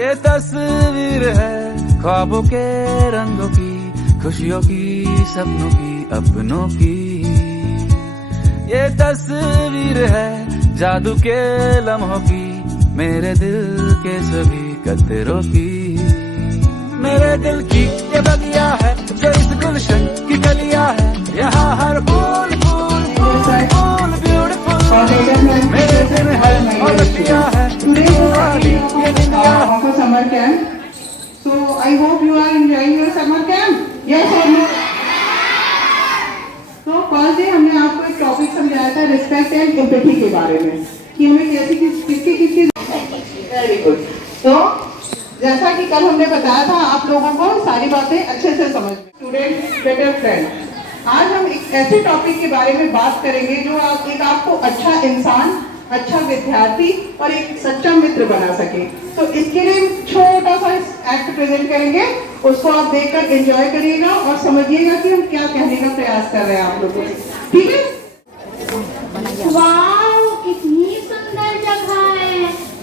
ये तस्वीर है ख्वाबों के रंगों की, खुशियों की, सपनों की, अपनों की। ये तस्वीर है जादू के लम्हों की, मेरे दिल के सभी कतरों की। मेरे दिल की ये बगिया है जो इस गुलशन की कलिया है, यहाँ हर फूल फूल फूल फूल ब्यूटीफुल मेरे दिल है और रतिया है वाली ये दुनिया है। For summer camp, so I hope you are enjoying your summer camp. Yes or no? तो फर्स्ट डे हमने आपको एक टॉपिक समझाया था रिस्पेक्ट एंड एम्पैथी के बारे में कि हमें कैसी किसकी वेरी गुड। तो जैसा कि कल हमने बताया था आप लोगों को सारी बातें अच्छे से समझ में। स्टूडेंट बेटर फ्रेंड, आज हम एक ऐसे टॉपिक के बारे में बात करेंगे जो एक आपको अच्छा इंसान, अच्छा विद्यार्थी और एक सच्चा मित्र बना सके। तो इसके लिए छोटा सा एक्ट प्रेजेंट करेंगे, उसको आप देखकर एंजॉय करिएगा और समझिएगा कि हम क्या कहने का प्रयास कर रहे हैं आप लोगों से, ठीक है? वाओ, कितनी सुंदर जगह है,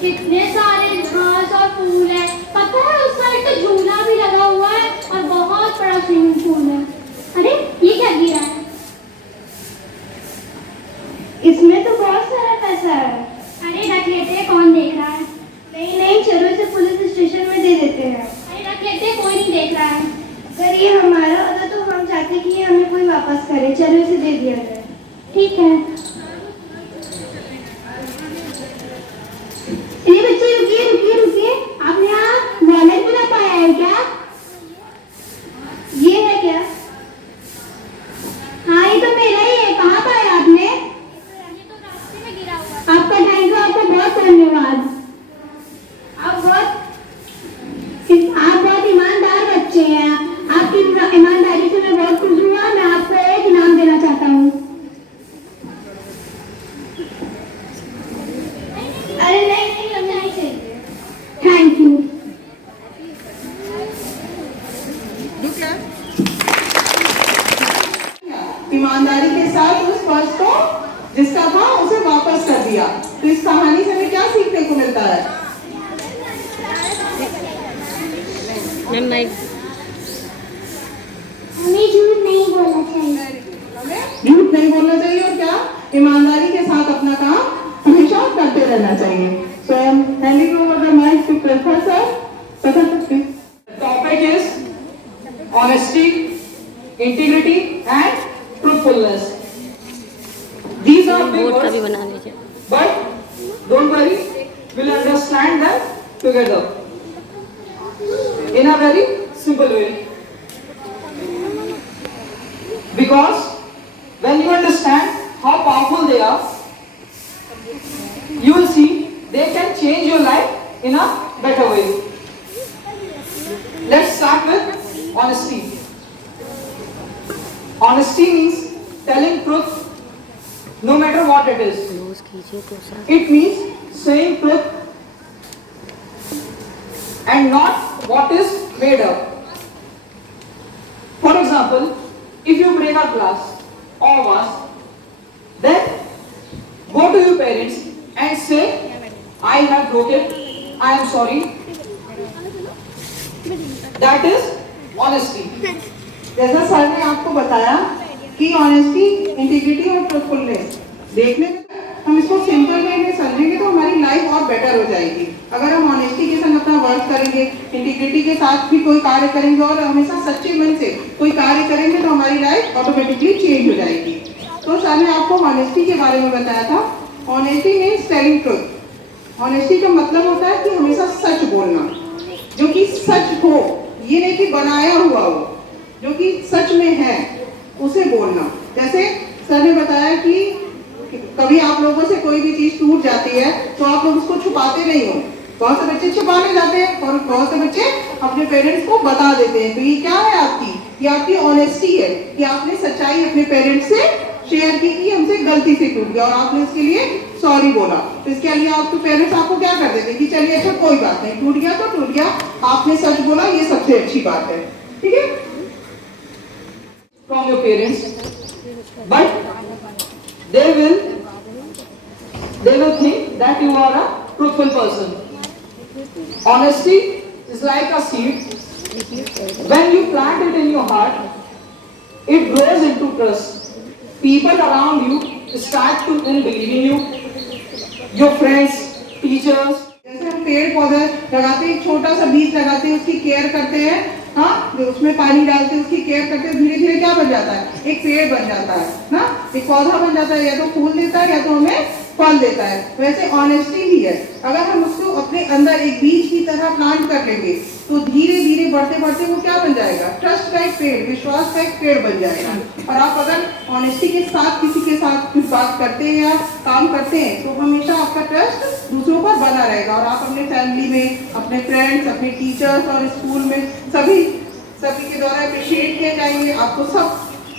कितने सारे घास और फूल है। पता है उस साइड तो झूला भी लगा हुआ है और बहुत बड़ा स्विमिंग पूल है। अरे ये क्या गिरा है? इसमें तो बहुत सारा पैसा है। अरे रख लेते हैं, कौन देख रहा है? नहीं नहीं, चलो इसे पुलिस स्टेशन में दे देते हैं। अरे रख लेते हैं, कोई नहीं देख रहा है। अगर ये हमारा होता तो हम चाहते कि ये हमें कोई वापस करे। चलो इसे दे दिया जाए। ठीक है। अरे बच्चे रुकिए रुकिए रुकिए, आपने यहाँ वॉलेट भी ना पाया है क्या? ये है क्या? हाँ ये तो मेरा ही है। कहाँ पाया आपने? आपका थैंक यू, आपको बहुत धन्यवाद। आप बहुत ईमानदार बच्चे हैं। आपकी ईमानदारी से मैं बहुत खुश हुआ। मैं आपको एक इनाम देना चाहता हूँ। अरे नहीं नहीं, हमें नहीं चाहिए। Thank you. ईमानदारी के साथ उस पर्स को जिसका था उसे वापस कर दिया। तो इस कहानी से हमें क्या सीखने को मिलता है? हमें झूठ नहीं बोलना चाहिए। झूठ नहीं बोलना चाहिए और क्या, ईमानदारी के साथ अपना काम हमेशा करते रहना चाहिए। So I am handing over the mic to Professor. The topic is honesty, integrity and truthfulness. These are big words, but don't worry, we'll understand them together in a very simple way. Because when you understand how powerful they are, you will see they can change your life in a better way. Let's start with honesty. Honesty means telling truth no matter what it is. It means saying truth and not what is made up. For example, if you break a glass or vase, then go to your parents and say, I have broken, I am sorry. That is honesty. जैसा sir ने आपको बताया कि honesty, integrity और truthfulness, देखने में हम इसको सिंपल वे में समझेंगे तो हमारी लाइफ और बेटर हो जाएगी। अगर हम ऑनेस्टी के साथ अपना वर्क करेंगे, इंटीग्रिटी के साथ भी कोई कार्य करेंगे और हमेशा सच्चे मन से कोई कार्य करेंगे तो हमारी लाइफ ऑटोमेटिकली चेंज हो जाएगी। तो सर ने आपको ऑनेस्टी के बारे में बताया था। Honesty means telling truth. Honesty का मतलब होता है कि हमेशा सच बोलना, जो कि सच हो, ये नहीं कि बनाया हुआ हो, जो कि सच में है उसे बोलना। जैसे सर ने बताया कि कभी आप लोगों से कोई भी चीज टूट जाती है तो आप लोग उसको छुपाते नहीं हो। बहुत से बच्चे छुपाने जाते हैं और बहुत से बच्चे अपने पेरेंट्स को बता देते हैं। तो ये क्या है आपकी, ये आपकी ऑनेस्टी है कि आपने सच्चाई अपने पेरेंट्स से शेयर की कि हमसे गलती से टूट गया और आपने इसके लिए सॉरी बोला। तो इसके लिए आपके पेरेंट्स आपको क्या कर देते कि चलिए अच्छा कोई बात नहीं, टूट गया तो टूट गया, आपने सच बोला, ये सबसे अच्छी बात है। ठीक है, from your parents, but they will think that you are a truthful person. Honesty is like a seed. When you plant it in your heart, it grows into trust. People around you start to believe in you. Your friends, teachers. जैसे हम पेड़ पौधे लगाते हैं, एक छोटा सा बीज लगाते हैं, उसकी केयर करते हैं, हाँ, जो उसमें पानी डालते हैं, उसकी केयर करते हैं, धीरे धीरे क्या बन जाता है, एक पेड़ बन जाता है ना, एक पौधा बन जाता है, या तो फूल देता है या तो हमें फल देता है। वैसे ऑनेस्टी भी है, अगर हम उसको अपने अंदर एक बीज की तरह प्लांट कर लेंगे तो धीरे धीरे बढ़ते बढ़ते वो क्या बन जाएगा, ट्रस्ट का एक पेड़, विश्वास का एक पेड़ बन जाएगा। और आप अगर ऑनेस्टी के साथ किसी के साथ कुछ बात करते हैं या काम करते हैं तो हमेशा आपका ट्रस्ट दूसरों पर बना रहेगा, और आप अपने फैमिली में, अपने फ्रेंड्स, अपने टीचर्स और स्कूल में सभी के द्वारा अप्रिशिएट किए जाएंगे। आपको सब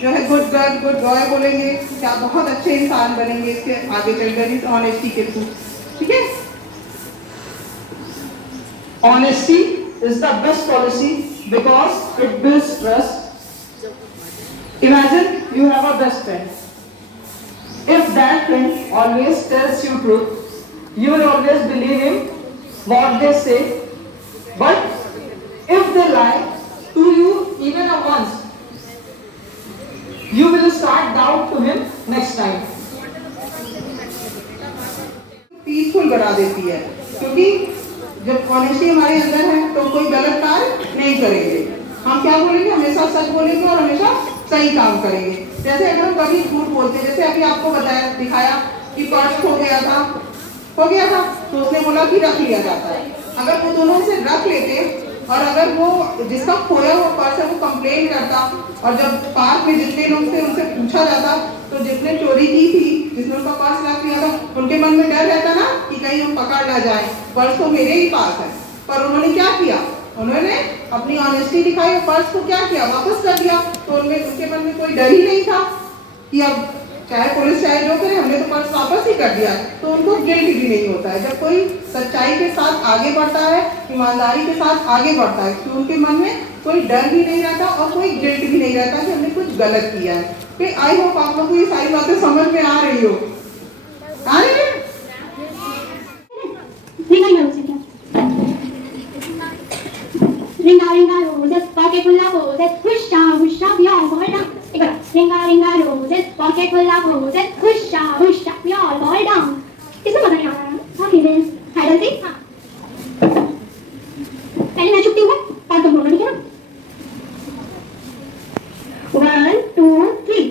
जो है गुड गर्ल, गुड बॉय बोलेंगे कि आप बहुत अच्छे इंसान बनेंगे इसके आगे चलकर इस ऑनेस्टी के थ्रू। ठीक है, honesty is the best policy because it builds trust. Imagine you have a best friend. If that friend always tells you truth, you will always believe him what they say. But if they lie to you even once, you will start doubt to him next time. Peaceful बना देती है, क्योंकि जब honesty हमारे अंदर है तो कोई गलत कार्य नहीं करेंगे। हम क्या बोलेंगे, हमेशा सच बोलेंगे और हमेशा सही काम करेंगे। जैसे अगर हम कभी झूठ बोलते हैं, जैसे अभी आपको बताया, दिखाया कि पर्स खो गया था तो उसने बोला कि रख लिया जाता है। अगर वो दोनों से रख लेते और अगर वो जिसका खोया हुआ पर्स है वो कंप्लेन करता, और जब पार्क में जितने लोग थे उनसे पूछा जाता तो जिसने चोरी की थी, जिसने उनका पर्स रख लिया था, उनके मन में डर रहता ना कि कहीं हम पकड़ ना जाए, पर्स तो मेरे ही पास है। पर उन्होंने क्या किया, उन्होंने अपनी ऑनेस्टी दिखाई और पर्स को क्या किया, वापस कर दिया। तो उनके मन में कोई डर ही नहीं था कि अब चाहे पुलिस चाहे जो करे, हमने तो पर्स वापस ही कर दिया। तो उनको गिल्ट भी नहीं होता है। जब कोई सच्चाई के साथ आगे बढ़ता है, ईमानदारी के साथ आगे बढ़ता है, तो उनके मन में कोई डर भी नहीं रहता और कोई गिल्ट भी नहीं रहता कि हमने कुछ गलत किया है। फिर आई होप आप लोग को ये सारी बातें समझ में आ रही हो। आ रही है? Ringa ringa roses, pocket full of roses, whoosha whoosha, we all fall down. Ringa ringa roses, pocket full of roses, whoosha whoosha, we all fall down. किसको पता नहीं आ रहा? हाँ किधर? हाइडल थी? हाँ. पहले मैं चुपती हूँ और तुम बोलो, ठीक है ना? 1 2 3.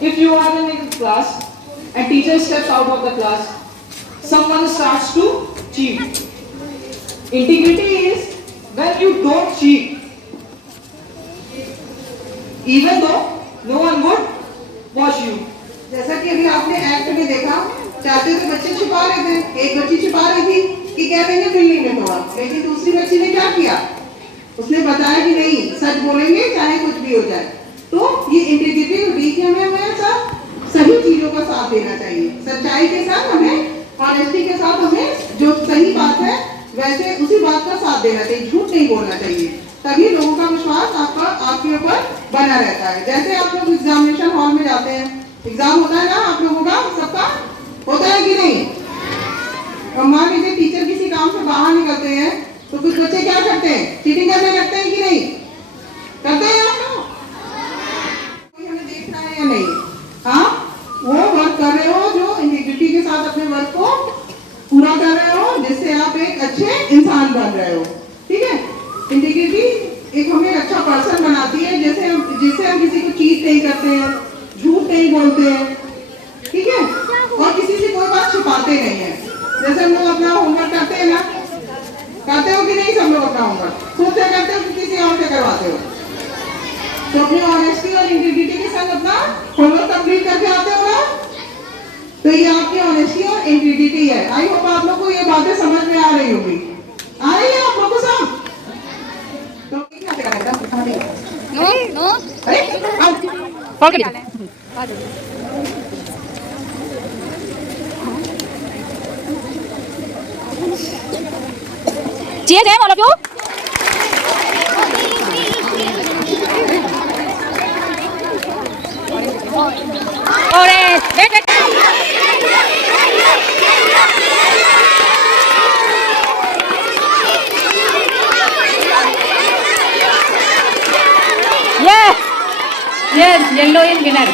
If you are in a class and teacher steps out of the class, someone starts to cheat. Integrity is when you don't cheat, even though no one would watch you. जैसा कि अभी आपने एक्ट में देखा, चाहते तो बच्चे छिपा रहे थे, एक बच्ची छिपा रही थी, कि कह देंगे मिल लेंगे तो आप, लेकिन दूसरी बच्ची ने क्या किया, उसने बताया कि नहीं सच बोलेंगे चाहे कुछ भी हो जाए। तो ये इंटीग्रिटी होती है कि हमें हमेशा सही चीजों का साथ देना चाहिए, सच्चाई के साथ हमें, ऑनेस्टी के साथ हमें जो सही बात है वैसे उसी बात का साथ देना चाहिए, झूठ नहीं बोलना चाहिए, तभी लोगों का विश्वास आपके ऊपर बना रहता है। जैसे आप लोग एग्जामिनेशन हॉल में जाते हैं, एग्जाम होता है ना आप लोगों का, सबका होता है कि नहीं? मान लीजिए टीचर किसी काम से बाहर निकलते हैं तो कुछ बच्चे क्या करते हैं, चीटिंग करने लगते हैं कि नहीं करते हैं आप लोग? कोई हमें देख रहा है या नहीं? हाँ, वो वर्क कर रहे हो जो इंटीग्रिटी के साथ अपने वर्क को पूरा कर रहे हो, जिससे आप एक अच्छे इंसान बन रहे हो। ठीक है, इंटीग्रिटी एक हमें अच्छा पर्सन बनाती है, जिससे हम किसी को चीट नहीं करते हैं, झूठ नहीं बोलते हैं, ठीक है, और किसी से कोई बात छिपाते नहीं है। जैसे हम लोग अपना होमवर्क करते हैं ना, करते हो कि नहीं सब लोग अपना होमवर्क खुद से करते हो कि किसी और से करवाते हो? तो अपनी ऑनेस्टी और इंटीग्रिटी के साथ अपना होमवर्क कंप्लीट करके आते हो ना, तो ये आपकी ऑनेस्टी और इंटीग्रिटी है। आई होप आप लोग को ये बातें समझ में आ रही होगी, आ रही है आप लोग को सब? तो क्या करना है? नो अरे कॉल कर दिया। Cheers, all of you. Wait. Yes, yellow is winner.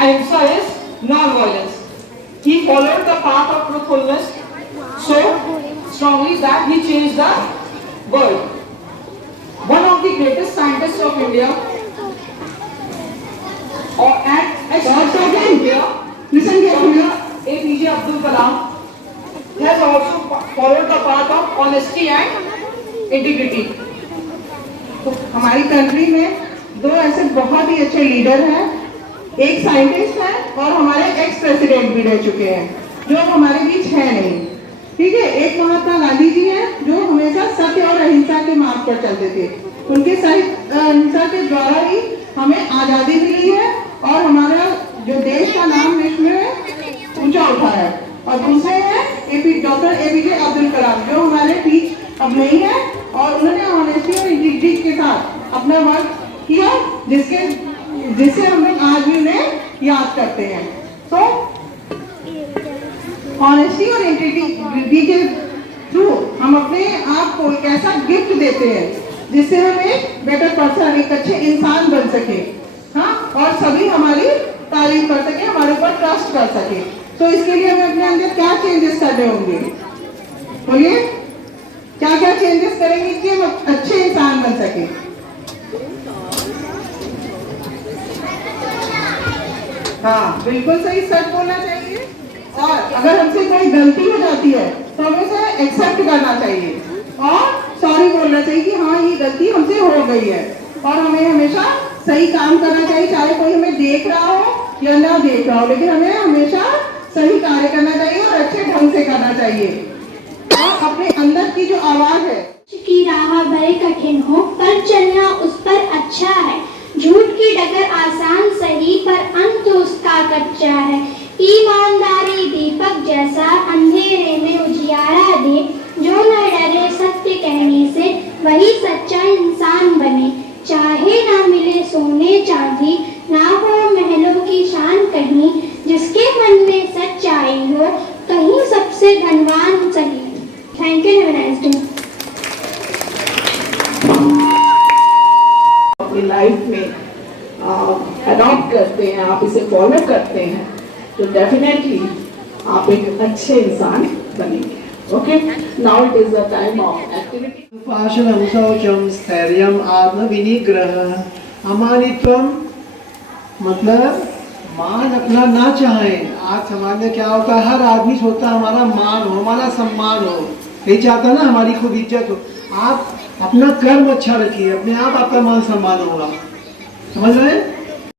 Ahimsa is non-violence. He followed the path of truthfulness so strongly that he changed the world. One of the greatest scientists of India, APJ Abdul Kalam, has also followed the path of honesty and integrity. तो हमारी country में दो ऐसे बहुत ही अच्छे leader हैं, एक scientist है और हमारे एक्स प्रेसिडेंट भी रह चुके हैं जो अब हमारे बीच है नहीं। ठीक है, एक महात्मा गांधी जी हैं जो हमेशा सत्य और अहिंसा के मार्ग पर चलते थे, उनके अहिंसा के द्वारा ही हमें आजादी मिली है और हमारा जो देश का नाम विश्व में ऊंचा उठा है। और दूसरे हैं डॉक्टर APJ अब्दुल कलाम जो हमारे बीच अब नहीं है और उन्होंने ऑनेस्टी और इंटीग्रिटी के साथ अपना वर्क किया, जिससे हम लोग आज भी उन्हें याद करते हैं। तो ऑनेस्टी और इंटीग्रिटी के थ्रू हम अपने आप को एक ऐसा गिफ्ट देते हैं जिससे हम एक बेटर पर्सन, एक अच्छे इंसान बन सके, हाँ, और सभी हमारी तारीफ कर सके, हमारे ऊपर ट्रस्ट कर सके। तो इसके लिए हमें अपने अंदर क्या चेंजेस करने होंगे, बोलिए क्या क्या चेंजेस करेंगे कि हम अच्छे इंसान बन सके? हाँ, बिल्कुल सही, सच बोलना चाहिए और अगर हमसे कोई गलती हो जाती है तो हमें उसे एक्सेप्ट करना चाहिए और सॉरी बोलना चाहिए कि हाँ ये गलती हमसे हो गई है, और हमें हमेशा सही काम करना चाहिए, चाहे कोई हमें देख रहा हो या ना देख रहा हो, लेकिन हमें हमेशा सही कार्य करना चाहिए और अच्छे ढंग से करना चाहिए। और अपने अंदर की जो आवाज है की राह भले कठिन हो पर चलना उस पर अच्छा है, झूठ की डगर आसान सही पर अंत उसका कच्चा है, ईमानदारी दीपक जैसा अंधेरे में उजियारा दे, जो न डरे सत्य कहने से वही सच्चा इंसान बने, चाहे ना मिले सोने चांदी ना हो महलों की शान कहीं, जिसके मन में सच्चाई हो कहीं सबसे धनवान सही। Thank you, have a nice day. अपनी लाइफ में अडॉप्ट करते हैं, आप इसे फॉलो करते हैं, तो डेफिनेटली आप एक अच्छे इंसान बनेंगे। Okay, now it is the time of activity. उपासनं शौचं स्थैर्यम् आत्मविनिग्रह अमानित्वम, मतलब मान अपना ना चाहें। आज समाज में क्या होता है, हर आदमी सोचता है हमारा मान हो, हमारा सम्मान हो, यही चाहता ना हमारी खुद इज्जत हो। आप अपना कर्म अच्छा रखिए, अपने आप आपका मान सम्मान होगा, समझ रहे हैं।